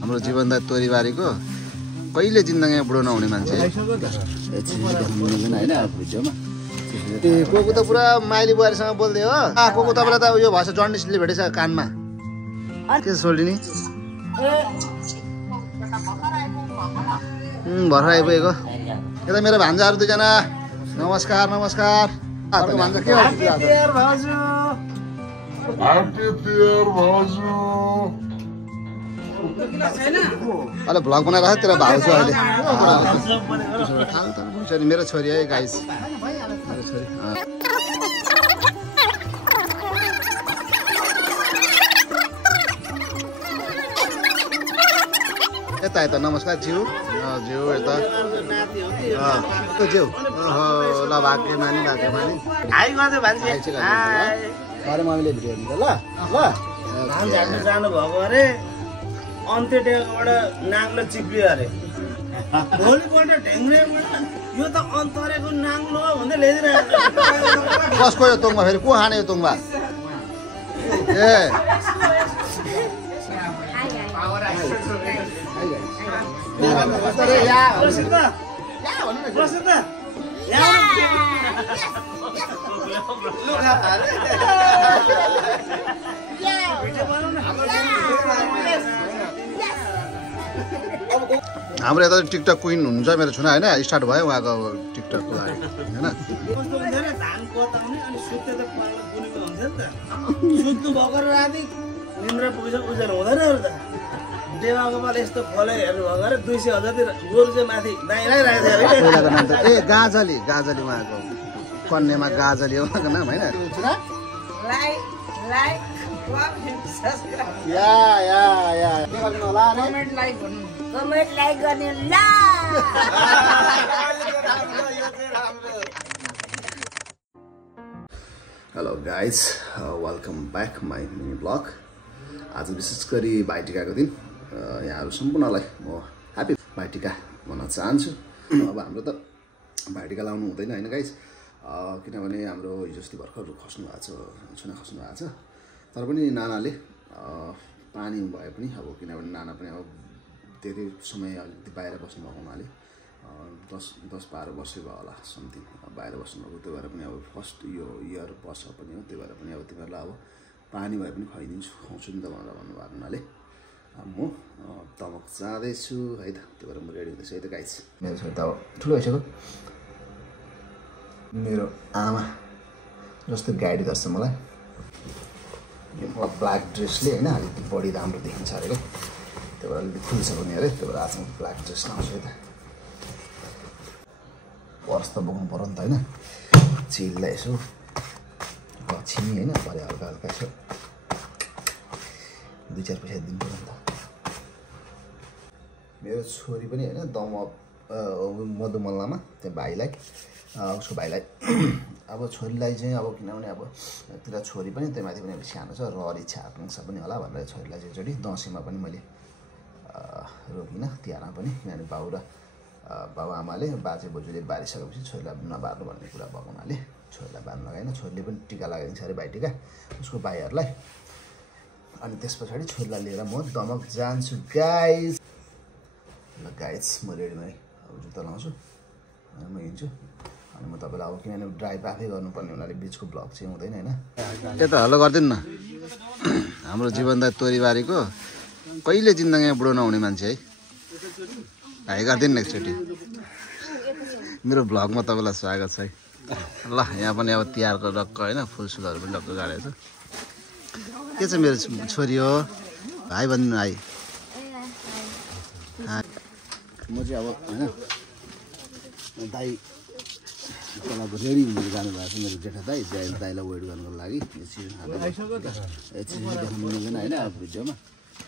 हाम्रो जीवनदाय तोरीबारीको कहिले जिन्दगीमा बुढो नहुने मान्छे होइन भिडियोमा कोको त पुरा माइली बुहारीसँग बोल्दै हो कोको तपाईँलाई त यो भाषा जर्नलिस्टले भेटेछ कानमा के सोल्डिनी भर्खर आइपुगेको यता मेरो भान्जाहरू दुईजना नमस्कार नमस्कार अर्को भान्जा के अहिले भ्लग बनाएर तेरो भाउजू अहिले मेरो छोरी है गाइस मेरो छोरी यता यता नमस्कार ज्यू ज्यू यता ज्यू ल भाग्य मानी मम्मीले भिडियो हेर्नु ल जानु भएको अरे अन्त्य टेकोबाट नाङ्लो चिप्लियो अरे भोलिपल्ट ढेङ्ग्रेबाट यो त अन्तरेको नाङ्लो भन्दै ल्याइदिरहेको कसको यो तोङमा फेरि को खाने यो तोङमा ए हाम्रो यता टिकटक क्विन हुनुहुन्छ मेरो छुना होइन स्टार्ट भयो उहाँको टिकटकको लागि होइन सुत्नु भएको राति निन्द्रा पुगिसक्यो उज्यालो हुँदैन अरू त देवाको पाल यस्तो फलै हेर्नु भएको अरे 200,000 गोरु चाहिँ माथि दाइँलाई राखेको ए गाजली गाजली उहाँको कन्यामा गाजली उहाँको नाम होइन कमेन्ट लाइक गर्ने ल hello guys welcome back my mini blog आज विशेष गरी भाइटिकाको दिन यहाँहरू सम्पूर्णलाई म ह्याप्पी भाइटिका भन्न चाहन्छु अब हाम्रो त भाइटिका लाउनु हुँदैन होइन गाइज किनभने हाम्रो हिजो अस्ति भर्खर खस्नु भएको छ छुना खस्नु भएको छ तर पनि नानाले पानी भए पनि अब किनभने नाना पनि अब धेरै समय अलिकति बाहिर बस्नुभएको हुनाले 10-12 वर्ष भयो होला समथिङ बाहिर बस्नुभएको त्यो भएर पनि अब फर्स्ट यो इयर वर्ष पनि हो त्यो भएर पनि अब तिमीहरूलाई अब पानी भए पनि खुवाइदिन्छु खुवाउँछु नि त भनेर भन्नुभएको हुनाले म तमक जाँदैछु है त त्यो भएर म रेडी हुँदैछु है त गाइस मेरो छोरी त अब ठुलो भइसक्यो मेरो आमा जस्तो गाडी गर्छ मलाई ब्ल्याक ड्रेसले होइन अलिकति बडी राम्रो देखिन्छ अरे क्या त्यो भएर अलिकति खुल्छ पनि अरे त्यो भएर आज म ब्ल्याक ड्रेस लाउँछु है त पर्स त बोक्नु पऱ्यो नि त होइन चिललाई यसो छिमी होइन परे हल्का हल्का यसो 2-4 पैसा दिनु पऱ्यो नि त मेरो छोरी पनि होइन मधुमल्लामा त्यो भाइलाई उसको भाइलाई अब छोरीलाई चाहिँ अब किनभने अब तेरा छोरी पनि त्यो माथि पनि अब सानो छ र इच्छा आकाङ्क्षा पनि होला भनेर छोरीलाई चाहिँ एकचोटि दसैँमा पनि मैले रोकिनँ तिहारमा पनि किनभने बाउ आमाले बाजे बोजूले बारिसकेपछि छोरीलाई नबार्नु भन्ने कुरा भएको हुनाले छोरीलाई बार्नु लगाएन छोरीले पनि टिका लगाइदिन्छ अरे भाइटिका उसको भाइहरूलाई अनि त्यस पछाडि छोरीलाई लिएर म दमक जान्छु गाइस ल गाइस म रेडीमा अब जुत्ता लाउँछु म हिँड्छु अनि म तपाईँलाई अब किनभने ड्राइभ आफै गर्नुपर्ने हुनाले बिचको ब्लग चाहिँ हुँदैन होइन यता हल्लो गरिदिनु न हाम्रो जीवनदाय तोरीबारीको कहिले जिन्दगीमा बुढो नहुने मान्छे है हाई गरिदिनु न एकचोटि मेरो ब्लगमा तपाईँलाई स्वागत छ है ल यहाँ पनि अब तिहारको डक्क होइन फुलसुलहरू पनि डक्क गाडेको छ के छ मेरो छोरी हो भाइ भनिदिनु भाइ म चाहिँ अब होइन दाइ तल रेडी हुनु जानुभएको छ मेरो जेठा दाइलाई वेट गर्नुको लागि देखाउनु मिल्दैन होइन अब भिडियोमा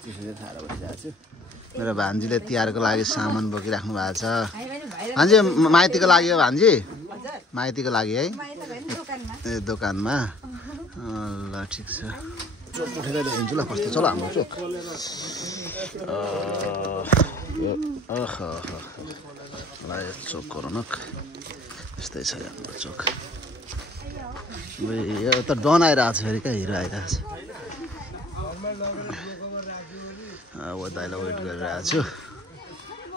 त्यसरी थाहा बसिरहेको छु मेरो भान्जीले तिहारको लागि सामान बोकिराख्नु भएको छ भान्जी माइतीको लागि हो भान्जी माइतीको लागि है ए दोकानमा ल ठिक छ चोक उठेर देखाइदिन्छु ल कस्तो छ ल हाम्रो चोक चोक कोरोनक यस्तै छ हाम्रो चोक यो त डन आइरहेको छ फेरि क्या हिरो आइरहेको छ अब दाइलाई वेट गरिरहेको छु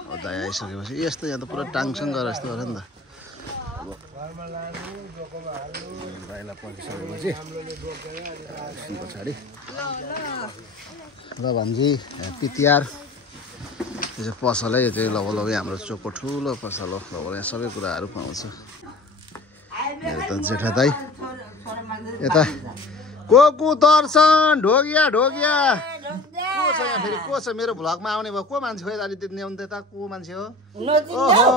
अब दाइ आइसकेपछि यस्तो यहाँ त पुरा टाङसँग गरेर यस्तो गऱ्यो नि त दाइलाई पर्खिसकेपछि पछाडि र भान्जी ह्याप्पी तिहार यो चाहिँ पसल है यो चाहिँ लगभग हाम्रो चोकको ठुलो पसल हो लगभग यहाँ सबै कुराहरू पाउँछ मेरो त जेठा दाइ यता को तर्छन् ढोगिया ढोगिया को छ यहाँ फेरि को छ मेरो भ्लगमा आउने भयो को मान्छे हो अलि त्यो ल्याउनु त्यता को मान्छे हो ओहो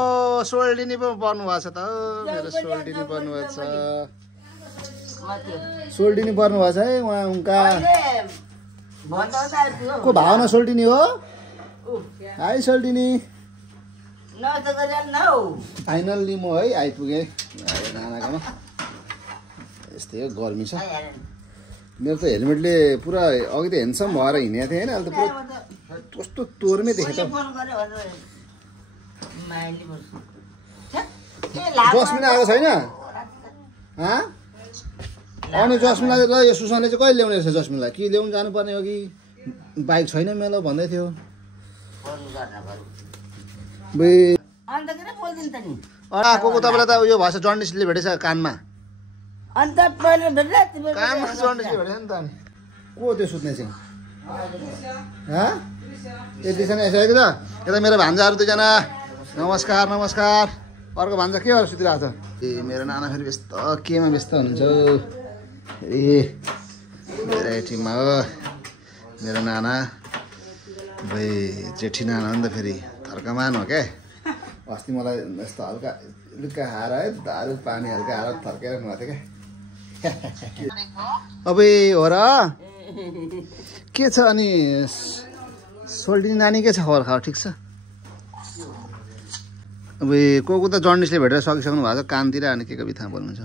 सोल्डिनी पो पर्नु भएको छ त मेरो सोल्डिनी पर्नु भएको छ सोल्डिनी पर्नु भएको छ है उहाँ उनका को भावना सोल्डिनी हो हाई सोल्डिनी फाइनल्ली म है आइपुगेँ नानाकोमा यस्तै हो गर्मी छ मेरो त हेलमेटले पुरा अघि त हेन्डसम भएर हिँडेको थिएँ होइन अहिले त पुरा कस्तो तोर्मै देखेँ त जस्मिन आएको छैन अनि जस्मिनलाई ल यो सुशान्तले चाहिँ कहिले ल्याउने रहेछ जस्मिनलाई कि ल्याउनु जानुपर्ने हो कि बाइक छैन मेरो भन्दै थियो को तपाईँलाई त उयो भएछ जन्डिसले भेटेछ कानमा कानमा जन्डिसले भेटेछ नि त अनि को त्यो सुत्ने चाहिँ यति छैन यसो त यता मेरो भान्जाहरू दुईजना नमस्कार नमस्कार अर्को भान्जा के भएर सुतिरहेको छ ए मेरो नाना फेरि व्यस्त केमा व्यस्त हुनुहुन्छ ए भेराइटीमा हो मेरो नाना भाइ जेठी नाना हो नि त फेरि थर्कमान हो क्या अस्ति मलाई यस्तो हल्का लुक्का हार है दारू पानी हल्का हार थर्केर नुहाएको थियो क्या अब हो र के छ अनि सोल्डिनी नानी के छ खबर खबर ठिक छ अब को त जन्डिसले भेटेर सकिसक्नु भएको छ कानतिर अनि के बित्था बोल्नुहुन्छ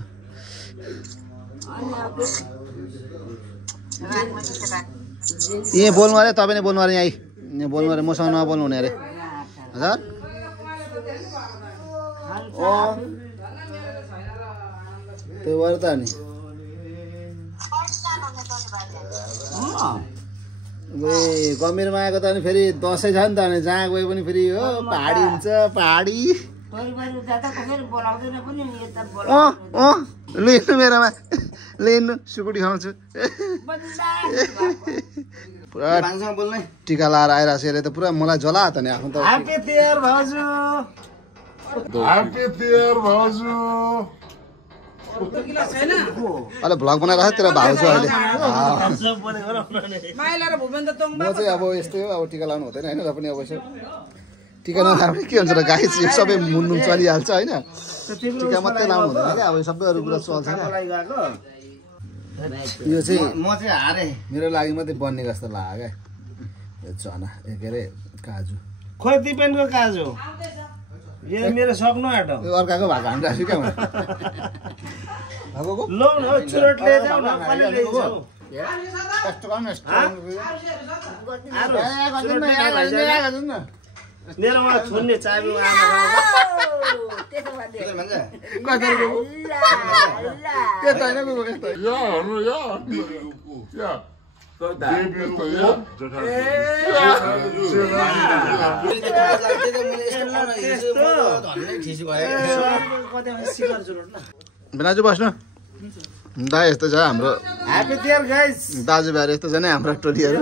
ए बोल्नु अरे तपाईँ नै बोल्नु अरे यहाँ बोल्नु अरे मसँग नबोल्नु हुने अरे हजुर त्यो भएर त नि गम्भीरमा आएको त अनि फेरि दसैँ छ नि त अनि जहाँ गए पनि फेरि हो पहाडी हुन्छ पहाडी लिनु मेरोमा लिनु सुकुटी खुवाउँछु पुरा टिका लाएर आइरहेको छ यसले त पुरा मलाई जला त नि आफ्नो त अहिले भ्लग बनाएर तेरो भाउ छ अहिले म चाहिँ अब यस्तै हो अब टिका लाउनु हुँदैन होइन र पनि अब यसो टिका नलाउने के हुन्छ र गाई चाहिँ सबै मुन्नु चलिहाल्छ होइन टिका मात्रै लाउनु हुँदैन क्या अब सबै अरू कुरा चल्छ क्या यो चाहिँ म चाहिँ हारेँ मेरो लागि मात्रै बन्ने जस्तो लाग्यो क्या यो चना के अरे काजु खोइ दिपेनको काजु यो मेरो सक्नु आँटो यो अर्काको भएको हामी राख्छु क्या लौ न चुरोट लिएर न कहिले ल्याउँछौ मेरोमा छुन्ने चाबी बेनाजु बस्नु दा यस्तो छ हाम्रो ह्यापी तिहार गाइस दाजुभाइहरू यस्तो छ नि हाम्रो टोलीहरू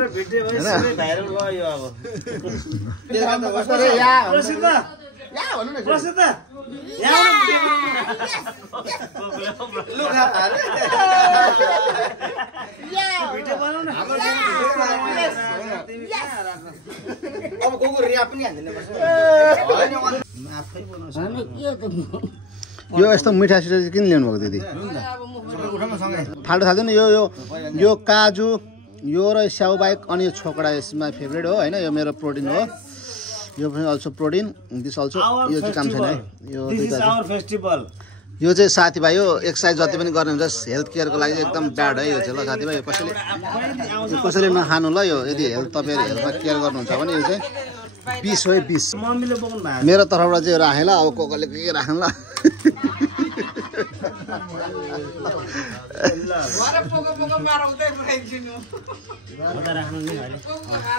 अब को रिया पनि हान्दिने यो यस्तो मिठा सिठा चाहिँ किन ल्याउनु भएको दिदी फाल्टो थाल्दैन यो यो यो काजु यो र स्याउ बाइक अनि यो छोकडा यसमा फेभरेट हो होइन यो मेरो प्रोटिन हो यो पनि अल्सो प्रोटिन दिस अल्सो यो चाहिँ काम छैन है यो यो चाहिँ साथीभाइ हो एक्सर्साइज जति पनि गर्ने हुन्छ हेल्थ केयरको लागि एकदम ब्याड है यो चाहिँ ल साथीभाइ यो कसैले नखानु ल यो यदि हेल्थ तपाईँहरू हेल्थमा केयर गर्नुहुन्छ भने यो चाहिँ 20 हो 20 मेरो तर्फबाट चाहिँ राखेँ ल अब कसले के राख्नु ल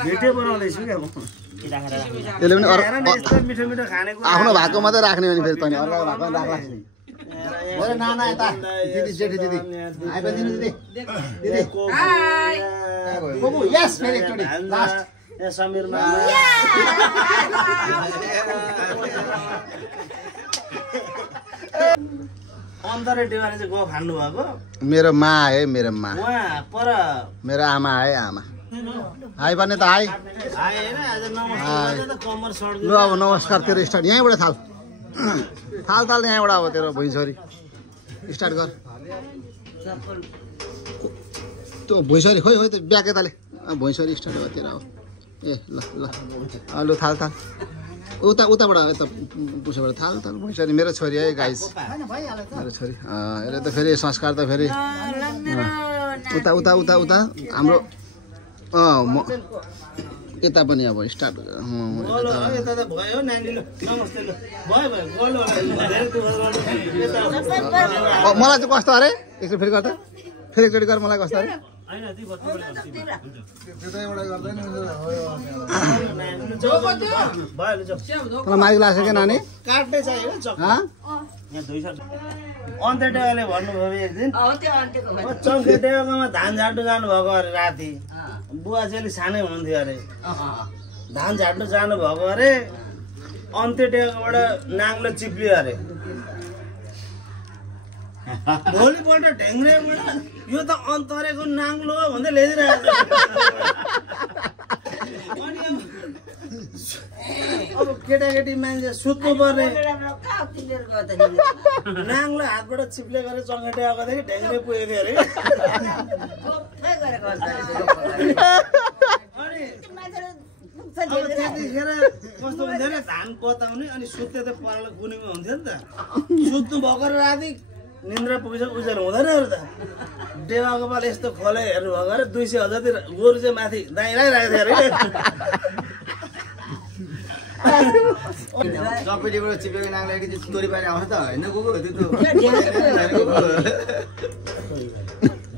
भिडियो बनाउँदैछु क्या यसले पनि मिठो मिठो खानेकुरा आफ्नो भएको मात्रै राख्ने भने फेरि तैँले अर्को भएको पनि राख्ला अरे नाना यता दिदी जेठी दिदी आइपुग्दिनु दिदी दिदी कोबु यस फेरि एकचोटि लास्ट समीर अन्तरे डेवाले चाहिँ गफ हान्नु भएको मेरो मा है मेरो मा उहाँ पर मेरो आमा है आमा हाई भन्ने त हाई आएन आज नमस्कार त कमर सड्यो लु अब नमस्कार तेरो स्टार्ट यहीँबाट थाल थाल थाल यहाँबाट अब तेरो भुइँछोरी स्टार्ट गर त्यो भुइँछोरी खोइ खोइ त्यो ब्याक यताले भुइँछोरी स्टार्ट भयो तेरो अब ए ल ल लु थाल थाल उता उताबाट यता पुछेबाट थाल थाल भुइँछोरी मेरो छोरी है गाइस मेरो छोरी यसले त फेरि संस्कार त फेरि उता उता उता उता हाम्रो म यता पनि अब स्टार्ट मलाई चाहिँ कस्तो अरे एकचोटि फेरि गर्दा फेरि एकचोटि गर मलाई कस्तो अरे तँलाई माइक लाग्छ क्या नानी काट्ने चाहियो अन्त्यटेवाले भन्नुभयो एक दिन चङ्खेटेवाकोमा धान झाट्नु जानुभएको अरे राति बुवा चाहिँ अलिक सानै हुनुहुन्थ्यो अरे धान झाट्नु जानुभएको अरे अन्त्यटेवाकोबाट नाङ्लो चिप्लियो अरे भोलिपल्ट ढ्याङ्ग्रेबाट यो त अन्तरेको नाङ्लो भन्दै ल्याइदिरहेको अब केटाकेटी मान्छे सुत्नु पर्ने नाङ्लो हातबाट चिप्ले गरेर चङ्गेटे आएकोदेखि ढ्याङ्ग्रे पुगेको थियो अरे त्यतिखेर कस्तो हुन्थ्यो अरे धान कोताउने अनि सुत्ते त परलो गुनीमा हुन्थ्यो नि त सुत्नु भएको राति निन्द्रा पुगेछ उज्यालो हुँदैन अरू त देवा गोपाल यस्तो खोले हेर्नु भएको अरे 200 हजार गोरु चाहिँ माथि दाइँ लगाइरहेको थियो अरे चपेटीबाट चिपेको नाङ्लो कि तोरी पानी आउँछ त होइन गएको त्यो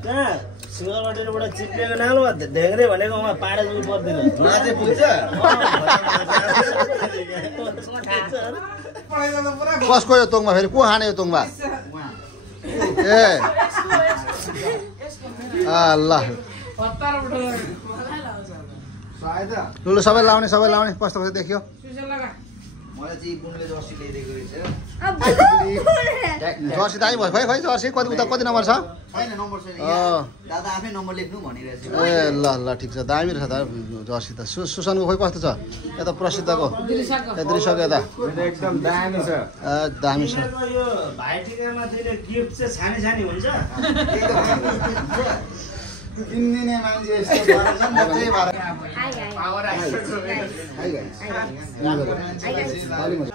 कहाँ सिंहबाटबाट चिप्लेको नाङ्लो ढेङ्ग्रे भनेको उहाँ पाडा जानु पर्दैन माछे पुग्छ कसको यो तोङमा फेरि को खाने यो तोङमा ए ल लु सबै लाउने कस्तो कस्तो देखियो मलाई चाहिँ बुनले जर्सी ल्याइदिएको रहेछ जर्सी दाइ भयो खै जर्सी कति नम्बर छ छैन नम्बर छैन दादा आफै नम्बर लेख्नु भनिरहेछ ए ल ठिक छ दामी रहेछ त जर्सी त सुसनको खोइ कस्तो छ यता प्रसिद्धको दृश्यको यता एकदम दामी छ दामी छ यो भाइटिकामा दिने गिफ्ट चाहिँ छानी हुन्छ किन्दिने मान्छे यस्तो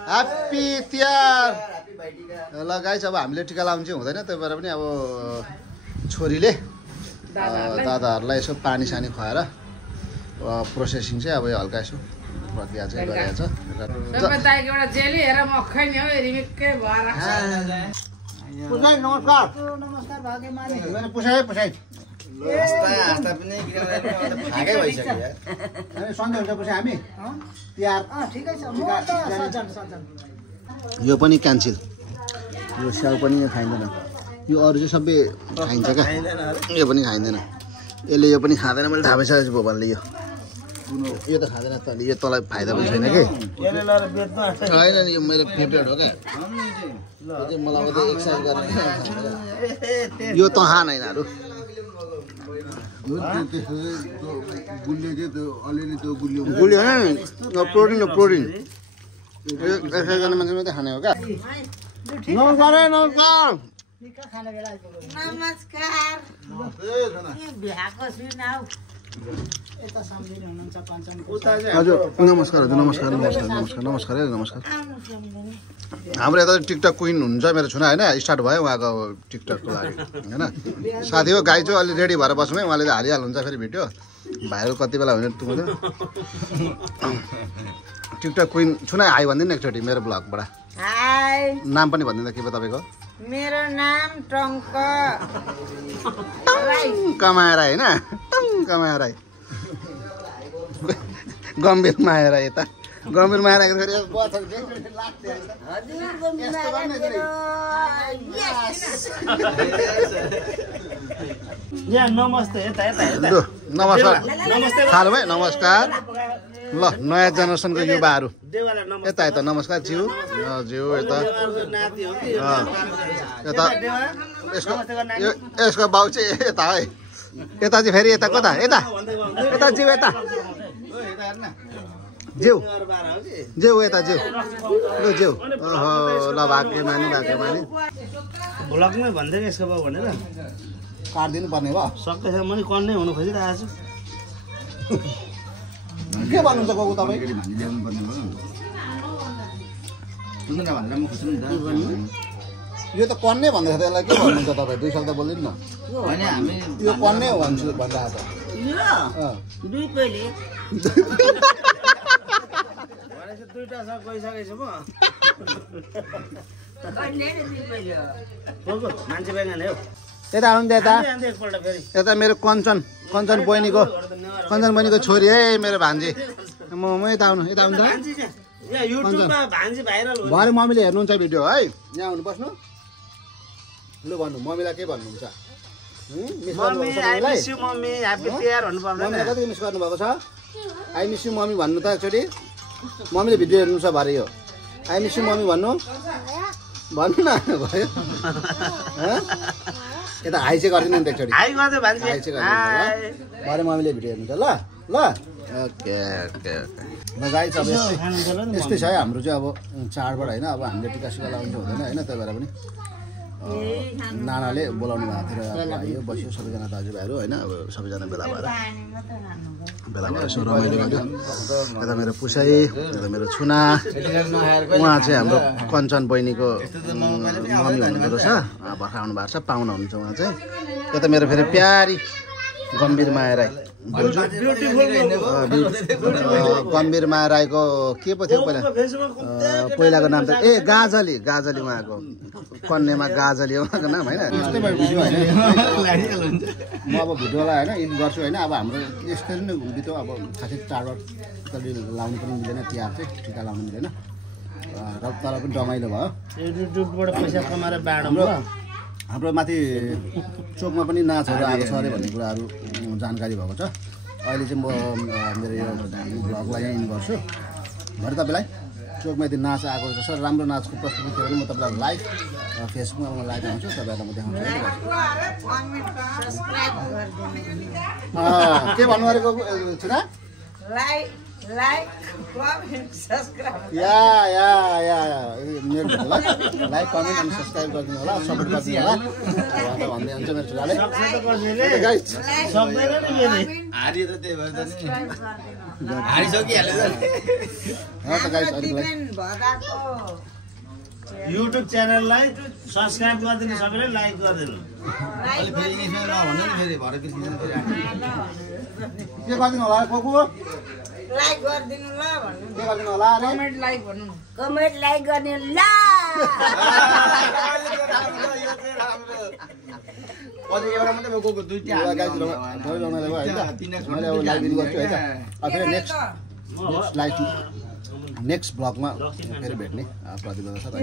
ह्याप्पी तिहार ल गाइस अब हामीले टिका लाउनु चाहिँ हुँदैन त्यही भएर पनि अब छोरीले दादाहरूलाई यसो पानी सानी खुवाएर प्रोसेसिङ चाहिँ अब यो हल्का यसो प्रक्रिया चाहिँ गरिरहेछ पुसाइ आस्था पनि भागै भइसक्यो यार सन्चै हुन्छ पुसाइ हामी तिहार यो पनि क्यान्सल यो स्याउ पनि खाइँदैन यो अरू चाहिँ सबै खाइन्छ क्या यो पनि खाइँदैन यसले यो पनि खाँदैन मैले थाहा पाइसकेको छु भोपालले यो त खाँदैन त यो तँलाई फाइदा पनि छैन कि होइन नि यो मेरो फेभरेट हो क्या मलाई मात्रै एक्सर्साइज गर्ने यो त खान यिनीहरू गुलियो होइन प्रोटिन हो प्रोटिन एक्सर्साइज गर्ने मान्छे मात्रै खाने हो क्या नमस्कार हजुर नमस्कार हाम्रो यता टिकटक क्विन हुनुहुन्छ मेरो छुना होइन स्टार्ट भयो उहाँको टिकटकको लागि होइन साथी हो गाई चाहिँ अलि रेडी भएर बस्नु है उहाँले त हालिहाल्नुहुन्छ फेरि भिडियो भाइरल कति बेला हुने तुमले टिकटक क्विन छुना हाई भनिदिनु एकचोटि मेरो ब्लगबाट नाम पनि भनिदिँदा के भयो तपाईँको मेरो नाम टङ्क कमाया राई होइन कमाया राई गम्भीर माया राई यता गम्भीर माया राई फेरि नमस्ते यता यता नमस्कार थालु भाइ नमस्कार ल नयाँ जेनेरेसनको युवाहरू यता यता नमस्कार ज्यू ज्यू यता यता यसको बाउ चाहिँ यता है यता चाहिँ फेरि यता कता यता यता ज्यू यता ज्यू ज्यू यता ज्यू ल ज्यू ओहो ल भाग्यमानी भ्लगमै भन्दै यसको बाउ भनेर काटिदिनु पर्ने भयो सक्दैछ म नि कन्नै हुनु खोजिरहेको छु के भन्नुहुन्छ बाबु तपाईँ यो त कन्ने भन्दैछ त यसलाई के भन्नुहुन्छ तपाईँ दुई शब्द बोलिदिनु न यो कन्ने हो भन्छु भनिरहेको दुईटा छ गइसकेको छु म मान्छे बेगान हो यता आउनु यता एकपल्ट फेरि यता मेरो कञ्चन बहिनीको छोरी है मेरो भान्जी म यता आउनु त युट्युबमा भान्जी भाइरल हो भरे मम्मीले हेर्नुहुन्छ भिडियो है यहाँ आउनु बस्नु लु भन्नु मम्मीलाई के भन्नुहुन्छ mummy I miss you mummy happy tear भन्नु पर्दैन मम्मीले कति मिस गर्नुभएको छ आई मिस यु मम्मी भन्नु त एकचोटि मम्मीले भिडियो हेर्नु छ भरे यो आई मिस यु मम्मी भन्नु भन्नु न भयो यता हाई चाहिँ गरिदिनु नि त एकचोटि हाई गर्दै भान्जी हाई चाहिँ गरिदिनु भरे मम्मीले भिडियो हेर्नु त ल ल ओके ओके ल गाई चाहिँ अब यस्तै छ है हाम्रो चाहिँ अब चाडबाड होइन अब हामीले टिका सिका लाउनु हुँदैन होइन त्यही भएर पनि नानाले बोलाउनु भएको थियो आयो बस्यो सबैजना दाजुभाइहरू होइन अब सबैजना भेला भएर यसो रमाइलो गर्यो यता मेरो पुसाई यता मेरो छुना उहाँ चाहिँ हाम्रो कञ्चन बहिनीको मम्मी हुनुहुँदो रहेछ भर्खर आउनु भएको छ पाहुना हुनुहुन्छ उहाँ चाहिँ यता मेरो फेरि प्यारी गम्भीर माया राई गम्भीर माया राईको के पो थियो पहिलाको नाम त गाजली उहाँको कन्यामा गाजली उहाँको नाम होइन यस्तै भयो भिडियो होइन म अब भिडियोलाई होइन एडिट गर्छु होइन अब हाम्रो यस्तरी नै बित्यो अब खासै चाडबाड लाउनु पनि मिलेन तिहार चाहिँ टिका लाउनु मिलेन र तर पनि रमाइलो भयो युट्युबबाट पैसा कमाएर बाँडौँ हाम्रो माथि चोकमा पनि नाचहरू आएको छ अरे भन्ने कुराहरू जानकारी भएको छ अहिले चाहिँ म मेरो यो भ्लगलाई यहाँ इन गर्छु भरे तपाईँलाई चोकमा यदि नाच आएको छ सर राम्रो नाचको प्रस्तुति थियो भने म तपाईँलाई लाइभ फेसबुकमा म लाइभ आउँछु तपाईँहरूलाई म देखाउँछु के भन्नु अरेको छुना लाइक कमेन्ट अनि सब्सक्राइब गरिदिनु होला सपोर्ट गरिदिनु होला भन्दै हुन्छ मेरो छोराले युट्युब च्यानललाई सब्सक्राइब गरिदिनु सबैले लाइक गरिदिनु के गरिदिनु होला कोकु लाइक गरिदिनु ल भन्नु के गरिदिनु होला कमेन्ट लाइक भन्नु कमेन्ट लाइक गरिदिनु ल अझै एउटा मात्रै म कोको दुईटा नेक्स्ट ब्लगमा फेरि भेट्ने प्रतिबद्धता छ